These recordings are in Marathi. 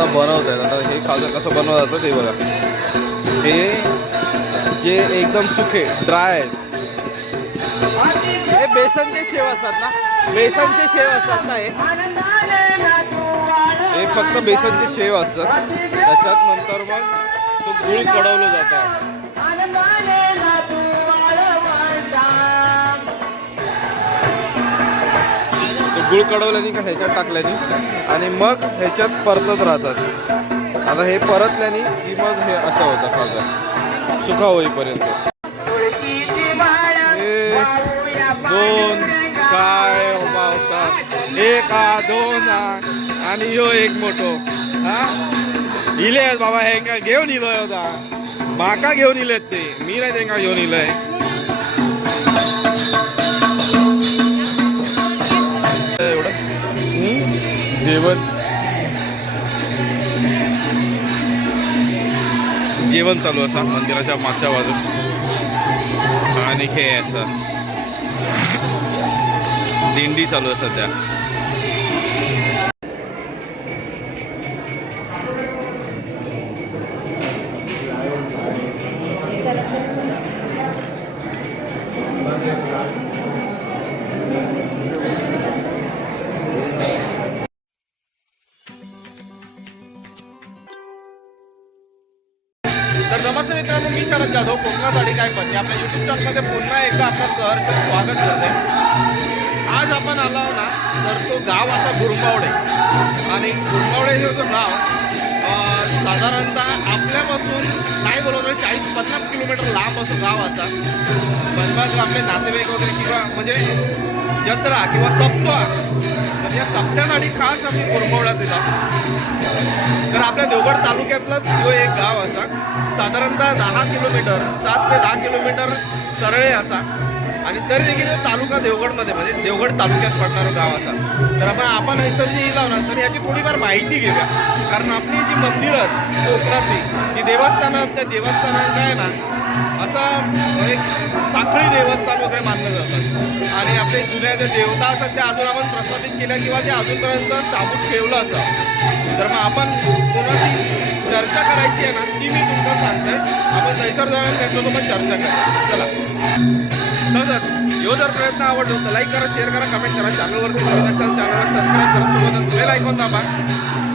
आता बनवत आहेत आता हे खाजा कसं बनवलं जातं ते बघा. हे जे एकदम सुखे ड्राय आहेत. हे बेसनचे शेव असतात ना? बेसनचे शेव असतात ना हे? हे फक्त बेसनचे शेव असतात. त्याच्यात नंतर मग तो गुळ कडवलं जातं. गुळ कडवल्याने का ह्याच्यात टाकल्याने? आणि मग ह्याच्यात परतत राहतात. आता हे परतल्याने की मग हे असं होतं खाजा सुखा होईपर्यंत दोन काय होतात एक हा दोन हा आणि ह्यो एक मोठो. हा? इले बाबा हे घेऊन इलोय होता? माका घेऊन इलेत ते. मी नाही त्यांना घेऊन इलय. पण चालू असा मंदिराच्या मागच्या बाजूस. आणि हे असं. दिंडी चालू आहे सध्या. मित्रांनो जाधव कोकणात आणि काय पण. आपल्या युट्यूब चॅनलमध्ये पुन्हा एकदा आपलं सहर्ष स्वागत करते. आज आपण आलो ना तर तो गाव असा गुरमावडे आणि गुरमावडे हे जो गाव साधारणतः आपल्यापासून नाही बोलवलं चाळीस पन्नास किलोमीटर लांब असं गाव असा. बनबाग आपले नातेवाईक वगैरे किंवा म्हणजे जत्रा किंवा सप्ताह तर या सप्त्यासाठी खास आम्ही कुरमवला दिला तर आपल्या देवगड तालुक्यातलंच ह्यो एक गाव असा. साधारणतः दहा किलोमीटर सात ते दहा किलोमीटर सरळे असा. आणि तरी देखील तो तालुका देवगडमध्ये म्हणजे देवगड तालुक्यात पडणारं गाव असा. तर आपण आपण इथं जी येईल तर याची थोडीफार माहिती घेऊया. कारण आपली जी मंदिरं आहेत कोकणातली जी देवस्थानं आहेत त्या देवस्थानात काय ना असं एक साखळी देवस्थान वगैरे मानलं जातं. आणि आपले जुन्या ज्या देवता असतात त्या अजून आपण प्रस्थापित केल्या किंवा ते अजूनपर्यंत साबूत ठेवलं असं तर मग आपण कोणाची चर्चा करायची आहे ना ती मी तुमचं सांगते. आपण जैसर जाऊया त्यांच्यासोबत चर्चा करूया. चला. सोबतच यो जर प्रयत्न आवडलो तर लाईक करा शेअर करा कमेंट करा. चॅनलवरती नवीन असाल चॅनलला सबस्क्राईब करा. सोबतच बेल ऐकून दाबा.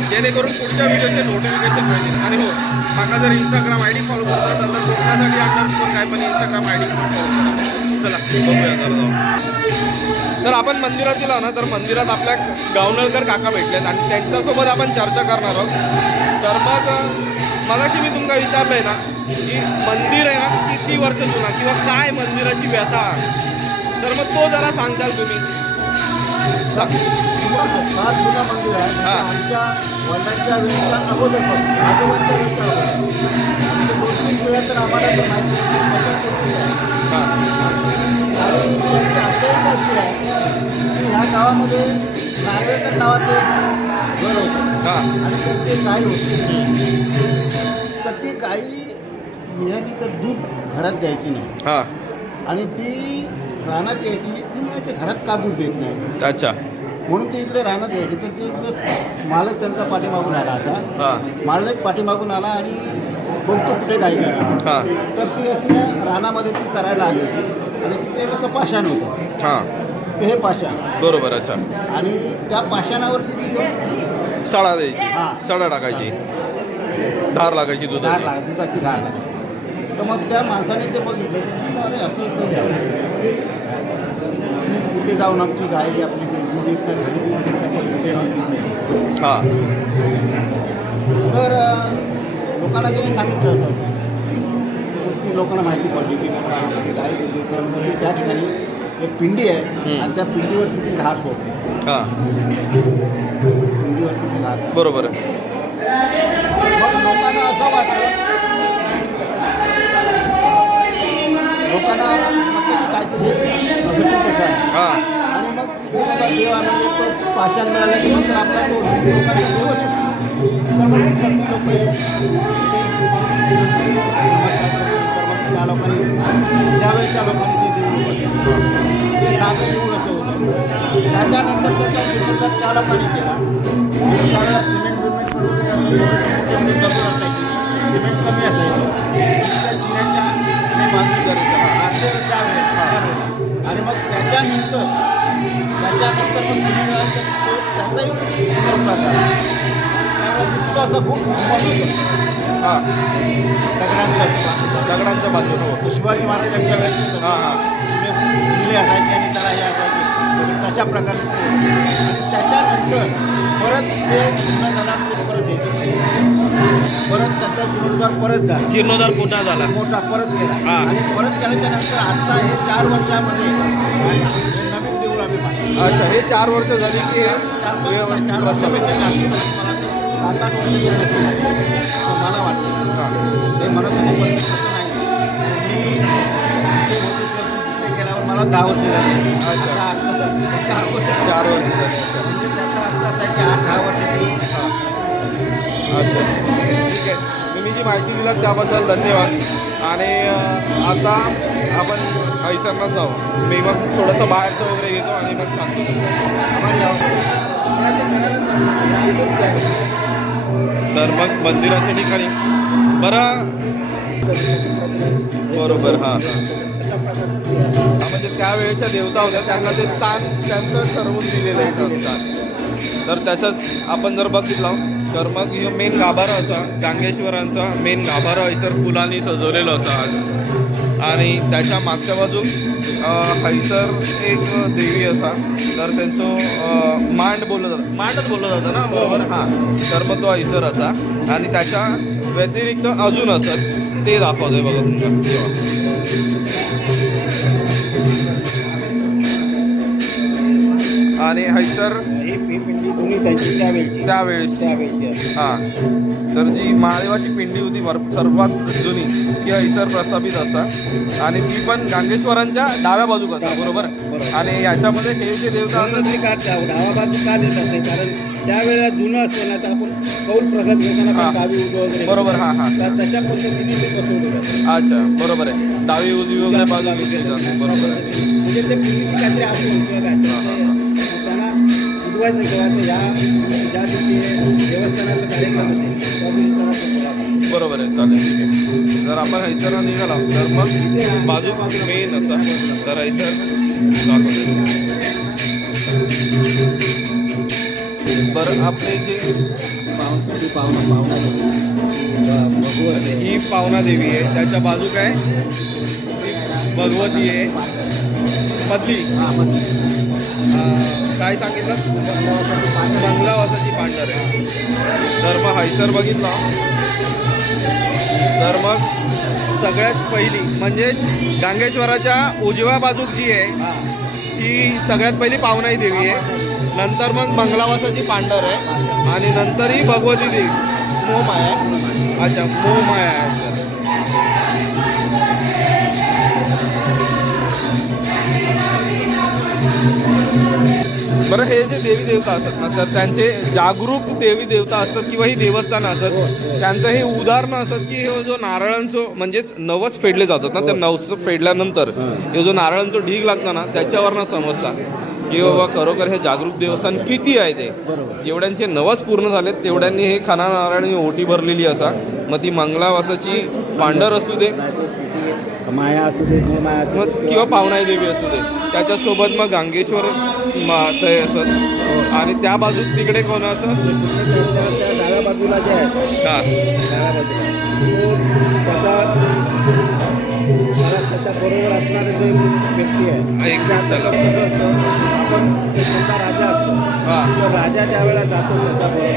जेणेकरून पुढच्या व्हिडिओचे नोटिफिकेशन मिळतील. आणि हो माका जर इंस्टाग्राम आय डी फॉलो करत असाल तर कोकणासाठी अंडरस्कोर काय पण इंस्टाग्राम आय डी फॉलो करा. चला बघूया जरा जाऊ तर आपण मंदिरात गेलो ना तर मंदिरात आपल्या गावनळकर काका भेटलेत आणि त्यांच्यासोबत आपण चर्चा करणार आहोत. तर मग मला की मी तुमका विचारलंय ना की मंदिर आहे ना किती वर्ष जुना किंवा काय मंदिराची व्यथा? तर मग तो जरा सांगताल तुम्ही. फार जुना मंदिर आहे हा. आमच्या वडिलांच्या वेळेच्या आजोबांच्या वेळेच्या अगोदर आमच्या दोन तीन वेळा तर आम्हाला ते माहिती आहे. आणि आश्चर्य अशी आहे की ह्या गावामध्ये नार्वेकर नावाचं एक घर होतं हा. आणि त्यांचे गाय होते तर ती गाई मिळालीचं दूध घरात द्यायची नाही हा आणि ती रानात यायची ती घरात का दूध देत नाही. अच्छा. म्हणून ते इकडे राहण्यात यायचे तर ते इकडे मालक त्यांचा पाठीमागून आला हा. मालक पाठीमागून आला आणि बघतो कुठे गाय गेली. हा. तर ती अशी रानामध्ये ती चरायला आली होती. आणि तिथे एक असं पाषाण होतं. हा. ते हे पाषाण. बरोबर अच्छा. आणि त्या पाषाणावरती ती येऊन सडा द्यायची. हा. सडा टाकायची. धार लागायची धार दुधाची दुधाची धार लागली तर मग त्या माणसाने ते बघितलं. की अरे असं असं आहे. तिथे जाऊन आमची गाय जी आपली ते दूध येत नाही घरी दूध नाही तिथे देते. हा तर लोकांना त्यांनी सांगितलं असं ती लोकांना माहिती पडली की गाय दूध देत नाही म्हणून ती त्या ठिकाणी एक पिंडी आहे. आणि त्या पिंडीवरती ती धार सोडते हा पिंडीवरती ती धार. बरोबर आहे मग लोकांना असं वाटलं लोकांना काहीतरी हा. आणि मग देव म्हणजे तो पाषाण मिळाला की नंतर आपला तो लोकांचा मग त्या लोकांनी त्यावेळेस त्या लोकांनी ते उभारले. ते साधं देऊळ असं होतं. त्याच्यानंतर त्याचा त्या लोकांनी केला. त्यावेळेला सिमेंट बिमेंट असं सिमेंट कमी असायचं. आणि मग त्याच्यानंतर त्याच्यानंतर मग झाल्यानंतर तो त्याचाही उपयोग झाला. त्यामुळे असं खूप हा. दगडांचं. दगडांच्या बाजूने हो शिवाजी महाराजांच्या वेळेस हा हा. किल्ले असायचे आणि त्याला हे असायचे. तशा प्रकारे. आणि त्याच्यानंतर परत ते जुनं झाला ते परत येते. परत त्याचा जीर्णोद्धार परत झाला. जीर्णोद्धार पुन्हा झाला. मोठा परत केला. हा. आणि परत केल्याच्यानंतर आता हे चार वर्षामध्ये नवीन देऊळ आम्ही बांधलं अच्छा हे चार वर्ष झाली की चार चार वर्षापेक्षा सात आठ वर्ष नक्की. असं मला वाटतं. हा. ते म्हणत होते पण नाही. मी गेल्यावर मला दहा वर्ष झाली. त्याच्या अगोदर चार वर्ष. झाली. म्हणजे त्याचा अर्थ असा की आठ दहा वर्ष अच्छा. ठीक आहे तुम्ही जी माहिती दिलात त्याबद्दल धन्यवाद. आणि आता आपण हैसरला जाऊ मी मग थोडंसं बाहेरचं वगैरे घेतो आणि मग सांगतो तर मग मंदिराच्या ठिकाणी. बरं. बरोबर हां. हां अशा प्रकारचं म्हणजे त्यावेळेच्या देवता होत्या त्यांना ते स्थान त्यांचं ठरवून दिलेलं आहे स्थान. तर त्याच्याच आपण जर बघितलं तर मग हे मेन गाभारा असा गांगेश्वरांचा मेन गाभारा हैसर फुलांनी सजवलेलं असा आज. आणि त्याच्या मागच्या बाजूक हैसर एक देवी असा. तर त्यांचं मांड बोललं जातं. मांडच बोललं जातं ना बरोबर? हां. तर मग तो हयसर असा. आणि त्याच्या व्यतिरिक्त अजून असत ते दाखवतोय बघा तुमच्या. आणि हैसर ही पिंडी जुनी त्यांची त्यावेळची. त्यावेळेस त्यावेळची. आहे. हा. तर जी महादेवाची पिंडी होती वर सर्वात जुनी ती हैसर प्रस्थापित असा. आणि ती पण गांगेश्वरांच्या डाव्या बाजूक असा बरोबर? आणि याच्यामध्ये हे जे देवता असतात म्हणून ते का डावा बाजू का देतात ते कारण त्यावेळेला जुनं असेल ना तर आपण कौल प्रसाद घेताना हा. पण डावी उजव वगैरे बरोबर, हा, हा. तर तशा पद्धतीने ते बसवले जातात. अच्छा बरोबर आहे. डावी उजवी वगैरे बाजू घेतली जाते बरोबर आहे. म्हणजे ते पिंडीची काहीतरी किंवा तर ते त्यांना ज्या दिवशी देवस्थानाचा कार्यक्रम असेल ते बोलावं. बरोबर आहे चालेल ठीक आहे. जर आपण हैसरला निघाला तर मग बाजू मेन असा. तर हैसर दाखवतो. बरं आपले जे ती पाहुणा पाहुणा ही पावना देवी आहे. त्याच्या बाजू काय? भगवती आहे. मधली. काय सांगितलं? बंगला वासाची पांढर आहे. तर मग हैसर बघितला. तर मग सगळ्यात पहिली म्हणजे गांगेश्वराच्या उजव्या बाजूक जी आहे. ती सगळ्यात पहिली पावनाई देवी आहे. नंतर मग मंगलावासाची पांढर आहे. आणि नंतर ही भगवती देवी. आहे अच्छा मोम आहे अच्छा. बरं हे जे देवी देवता असतात ना सर त्यांचे जागरूक देवी देवता असतात किंवा ही देवस्थान असतात त्यांचं हे उदाहरणं असतात की हे जो नारळांचं म्हणजेच नवस फेडले जातात ना त्या नवस फेडल्यानंतर हे जो नारळांचं ढीग लागतं ना त्याच्यावरनं समजतात. की बाबा खरोखर हे जागरूक देवस्थान किती आहे ते? जेवढ्यांचे नवस पूर्ण झालेत तेवढ्यांनी हे खाना नारळाने ओटी भरलेली असा. मग ती मंगलावासाची पांढर असू दे. माया असू दे मग किंवा पावनाई देवी असू दे. त्याच्यासोबत मग गांगेश्वर माते असत आणि त्या बाजूत तिकडे कोण असत डाव्या बाजूला जे आहे. हा. त्याचा मला त्याच्या बरोबर असणारे जे व्यक्ती आहे. कसं असतं आपण कोणता राजा असतो तो राजा ज्या वेळेला जातो त्याच्या बरोबर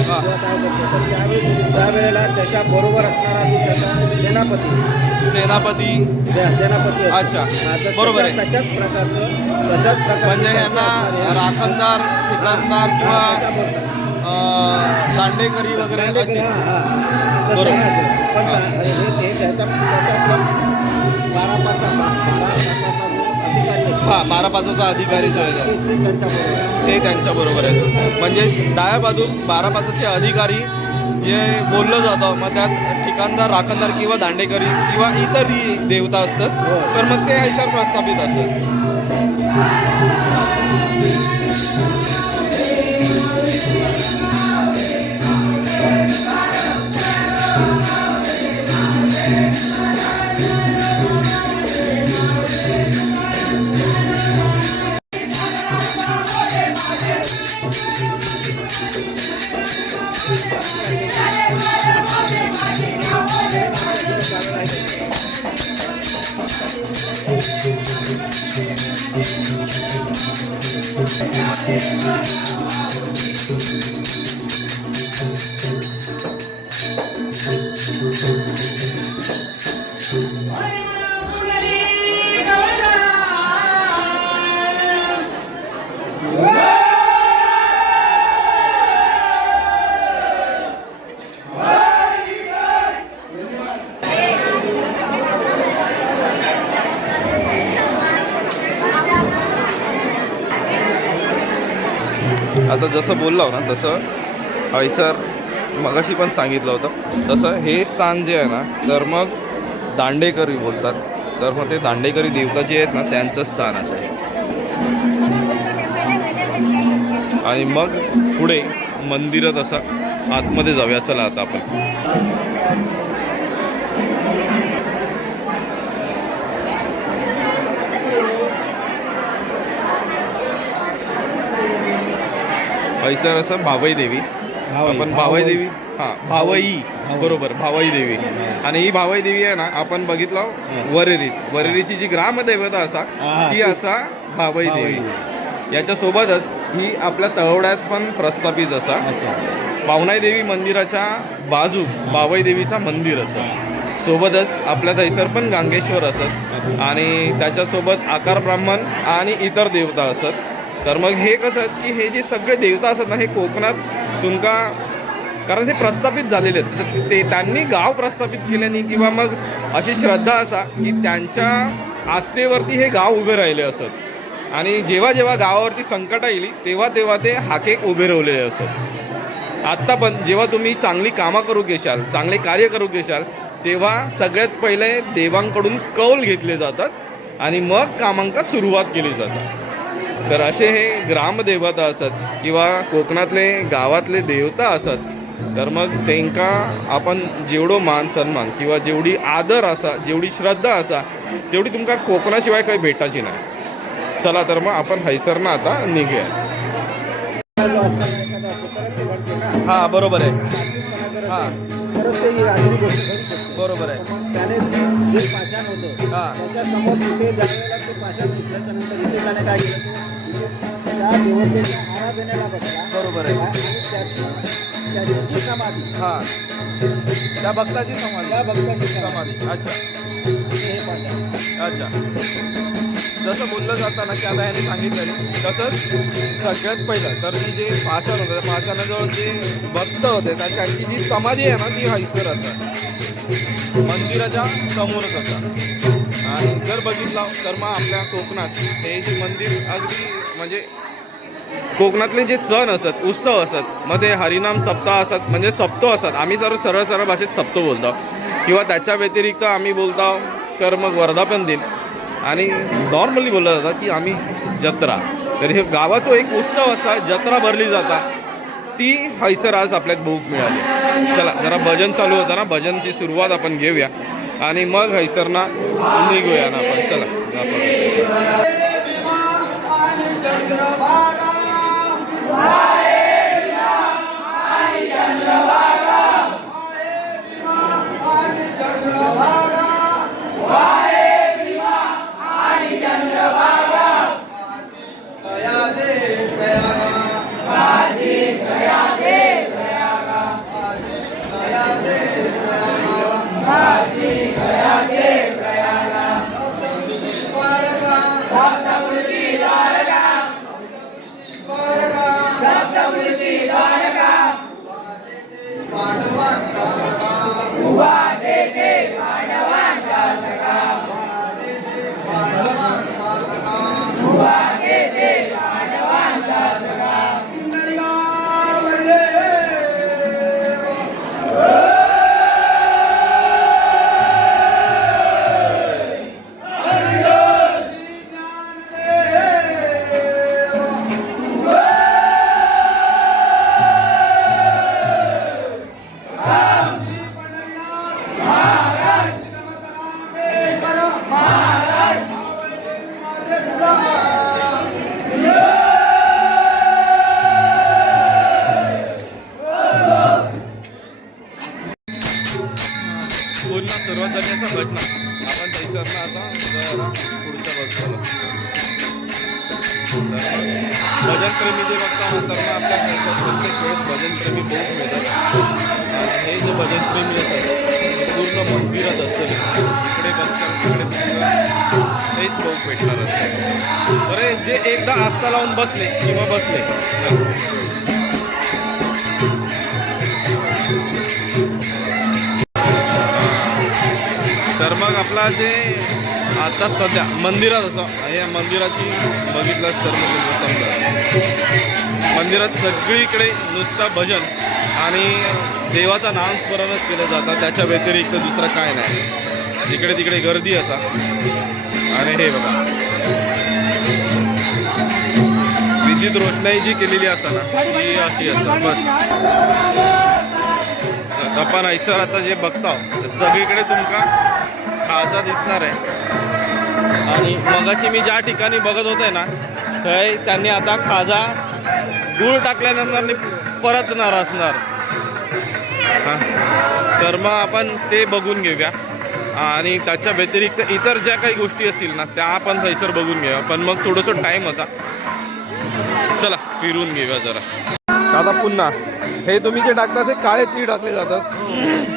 हा. किंवा काय करतो तर त्यावेळेस त्यावेळेला त्याच्या बरोबर असणारा जो त्याचा सेनापती सेनापती सेनापती. अच्छा. बरोबर आहे. तशाच प्रकारचं तशाच प्रकारचं म्हणजे ह्यांना राखणदार ठिकाणदार किंवा दांडेकरी वगैरे बरोबर. पण हा. त्याचा हा बारा पाचाचा अधिकारी जो आहे. ते- त्यांच्याबरोबर आहेत त्यांच्या बरोबर आहे म्हणजेच डाव्या बाजू बारा पाचाचे अधिकारी जे बोललं जातं मग त्यात ठिकाणदार राखणदार किंवा दांडेकरी किंवा इतरही देवता असतात तर मग ते ह्याच्यावर प्रस्थापित असतात. जसं बोललो ना तसं हैसर मगाशी पण सांगितलं होतं. तसं हे स्थान जे आहे ना तर मग दांडेकरी बोलतात. तर मग ते दांडेकरी देवता जे आहेत ना त्यांचं स्थान असं आहे. आणि मग पुढे मंदिरात असं आतमध्ये जाऊया. चला आता आपण. हैसर असं भावई देवी. आपण भावई. देवी. हा भावई. बरोबर भावई देवी. आणि ही भावई देवी आहे ना आपण बघितलं वरेरीत. वरेरीची जी ग्रामदैवता असा हा, ती असा भावई देवी. याच्यासोबतच ही आपल्या तळवड्यात पण प्रस्थापित असा. पावनाई देवी मंदिराच्या बाजू बावई देवीचा मंदिर असं. सोबतच आपल्या थैसर पण गांगेश्वर असत. आणि त्याच्यासोबत आकार ब्राह्मण आणि इतर देवता असत. तर मग हे कसं की हे जे सगळे देवता असतात ना हे कोकणात तुमका कारण ते प्रस्थापित झालेले आहेत. तर ते त्यांनी गाव प्रस्थापित केल्याने किंवा मग अशी श्रद्धा असा की त्यांच्या आस्थेवरती हे गाव उभे राहिले असत. आणि जेव्हा जेव्हा गावावरती संकट येईल तेव्हा तेव्हा ते हाकेक उभे राहिलेले असत. आत्ता पण जेव्हा तुम्ही चांगली कामं करू घेशाल चांगले कार्य करू घेशाल तेव्हा सगळ्यात पहिले देवांकडून कौल घेतले जातात आणि मग कामांका सुरुवात केली जातात तर असे हे ग्रामदेवता असत किंवा कोकणातले गावातले देवता असत. तर मग तेंका आपण जेवढो मान सन्मान किंवा जेवढी आदर असा जेवढी श्रद्धा असा तेवढी तुमका कोकणाशिवाय काही भेटायची नाही. चला तर मग आपण हैसरनं आता निघूया. हा बरोबर आहे. हा. तरच ते आधुनिक गोष्टी घडू शकते. बरोबर आहे त्याने जे पाषाण होतं हा. त्याच्यासमोर तिथे ज्यावेळेला ते पाषाण घेतलं त्यानंतर इथे त्याने काय केलं त्या देवतेच्या आराधनेला बसला बरोबर आहे. आणि त्याची समाधी हा त्या भक्ताची समाधी. त्या भक्ताची समाधी. समाधी. अच्छा. हे अच्छा. जसं बोललं जातं ना की आता यांनी सांगितलं तसंच सगळ्यात पहिलं तर ती जे पाषाण होतं त्या पाषाणाजवळ जे भक्त होते त्या त्यांची जी समाधी आहे ना ती हैसर असं. मंदिराच्या समोरच असं. आणि जर बघितलं तर मग आपल्या कोकणात हे जे मंदिर अगदी म्हणजे कोकणातले जे सण असत उत्सव असत मग ते हरिनाम सप्ताह असत म्हणजे सप्तो असत. आम्ही जर सरळ सरळ भाषेत सप्तो बोलतो. किंवा त्याच्या व्यतिरिक्त आम्ही बोलतो तर मग वर्धापन दिन आणि नॉर्मली बोललं जातं की आम्ही जत्रा. तर हे गावाचो एक उत्सव असा जत्रा भरली जाता. ती हैसर आज आपल्यात भूक मिळाली. चला जरा भजन चालू होतं ना भजनची सुरुवात आपण घेऊया. आणि मग हैसरना निघूया ना आपण. चला Wow. भजनप्रेमी मिळतात हे जे भजनप्रेमी असतात असतं इकडे बघतात तिकडे बघतात हेच भेटणार असतात बरे जे एकदा आस्था लावून बसले किंवा बसले तर मग आपला जे आता सध्या मंदिरात असं या मंदिराची बघितलं तर समजा मंदिरात सगळीकडे नुसतं भजन आणि देवाचा नामस्मरणच केलं जातं त्याच्या व्यतिरिक्त दुसरं काय नाही. इकडे तिकडे गर्दी असा. आणि हे बघा. विद्युत रोषणाई जी केलेली असता ना ती अशी असतात बस. आपण ऐसर आता जे बघता सगळीकडे तुमका खाजा दिसणार आहे. आणि मगाशी मी ज्या ठिकाणी बघत होते ना थंय त्यांनी आता खाजा गूळ टाकल्यानंतर परतणार असणार. हां. तर मग आपण ते बघून घेऊया. आणि त्याच्या व्यतिरिक्त इतर ज्या काही गोष्टी असतील ना त्या आपण थैसर बघून घेऊया. पण मग थोडंसं टाईम असा. चला फिरून घेऊया जरा. आता पुन्हा. हे तुम्ही जे टाकतास हे काळे तीळ टाकले जातात.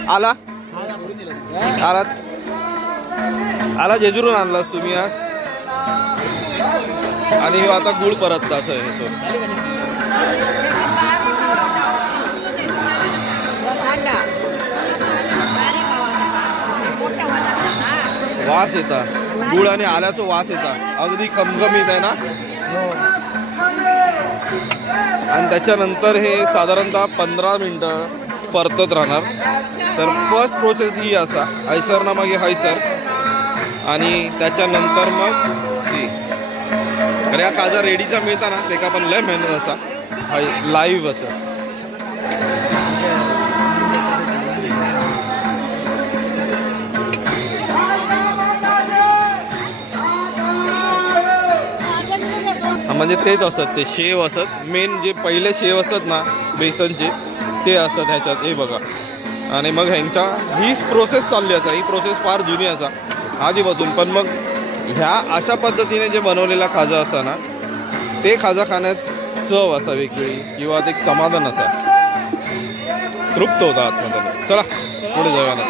आला? आलात आला जेजुरून आणलास तुम्ही आज? आणि हे आता गुळ परतता असं हे सो वास येता. गुळ आणि आल्याचा वास येता. अगदी खमखमीत आहे ना? आणि त्याच्यानंतर हे साधारणतः पंधरा मिनटं परतत राहणार. तर फर्स्ट प्रोसेस ही असा. हैसर ना मागे हैसर आणि त्याच्यानंतर मग ती या काजा रेडीचा मिळता ना ते का पण लय मेहनत असा. लाईव्ह असं. म्हणजे तेच असत ते शेव असत. मेन जे पहिले शेव असत ना बेसनचे ते असत ह्याच्यात. हे बघा. आणि मग ह्यांच्या हीच प्रोसेस चालली असा. ही प्रोसेस फार जुनी असा. आधीपासून पण मग ह्या अशा पद्धतीने जे बनवलेला खाजा असा ना ते खाजा खाण्यात चव असा वेगळी किंवा ते एक समाधान असा तृप्त होता आतमध्ये चला पुढे जाऊया.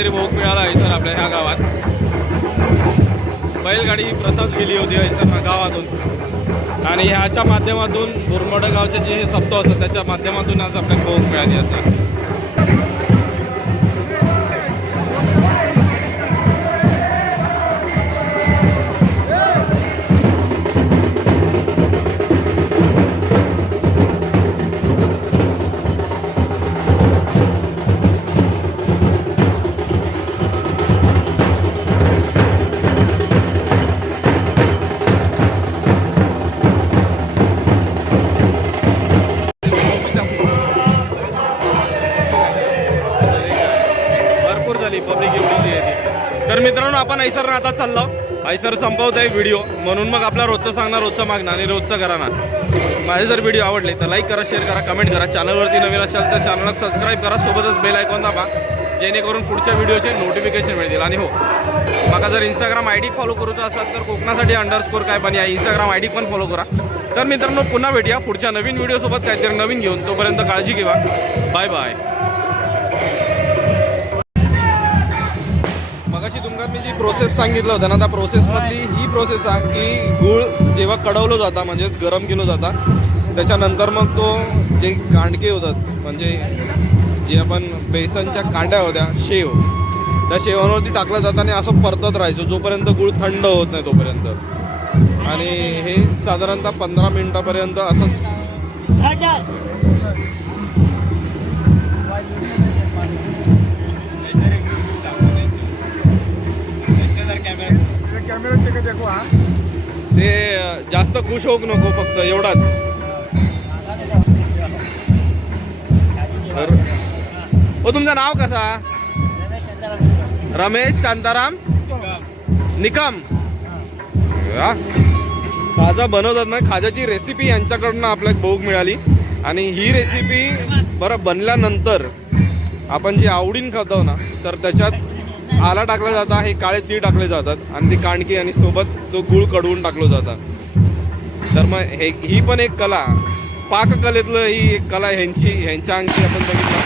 काहीतरी भोग मिळाला आहे आपल्या ह्या गावात. बैलगाडी ही प्रथाच गेली होती सर गावातून. आणि ह्याच्या माध्यमातून बुरमड गावचे जे हे सप्ताह असतात त्याच्या माध्यमातून आज आपल्याला भोग मिळाली असतात झाली पब्लिक एवढी येते तर मित्रांनो आपण ऐसर आता चाललो. ऐसर संपवत आहे व्हिडिओ म्हणून मग आपला रोजचं सांगणार रोजचं मागणार आणि रोजचं करा ना माझे जर व्हिडिओ आवडले तर लाईक करा शेअर करा कमेंट करा. चॅनलवरती नवीन असाल तर चॅनलला सबस्क्राईब करा. सोबतच बेल आयकॉन दाबा. जेणेकरून पुढच्या व्हिडिओचे नोटिफिकेशन मिळतील. आणि हो मला जर इंस्टाग्राम आय डी फॉलो करूचा असाल तर कोकणासाठी अंडरस्कोर काय पण या. इंस्टाग्राम आय डी पण फॉलो करा. तर मित्रांनो पुन्हा भेटूया. पुढच्या नवीन व्हिडिओसोबत काहीतरी नवीन घेऊन. तोपर्यंत काळजी घेवा. बाय बाय प्रोसेस सांगितलं होतं ना त्या प्रोसेसमधली ही प्रोसेस आहे की गूळ जेव्हा कडवलं जाता म्हणजेच गरम केलं जाता त्याच्यानंतर मग तो जे कांडके होतात म्हणजे जे आपण बेसनच्या कांड्या होत्या शेव त्या शेवांवरती टाकलं जातं आणि असं परतत राहायचो जोपर्यंत गुळ थंड होत नाही तोपर्यंत. आणि हे साधारणतः पंधरा मिनिटापर्यंत असंच ते जास्त खुश होऊ नको फक्त एवढाच. तर ओ तुमचं नाव कसा? रमेश शांताराम? निकम. खाजा बनवतात ना खाजाची रेसिपी यांच्याकडनं आपल्याला बघूक मिळाली. आणि ही रेसिपी बरं बनल्यानंतर आपण जी आवडीन खातो ना तर त्याच्यात आला टाकला जाता हे काळे तीळ टाकले जातात आणि ती काणकी आणि सोबत तो गुळ कडवून टाकलो जाता. तर मग हे ही पण एक कला. पाककलेतलं ही एक कला ह्यांची ह्यांच्या अंगी आपण बघितलं.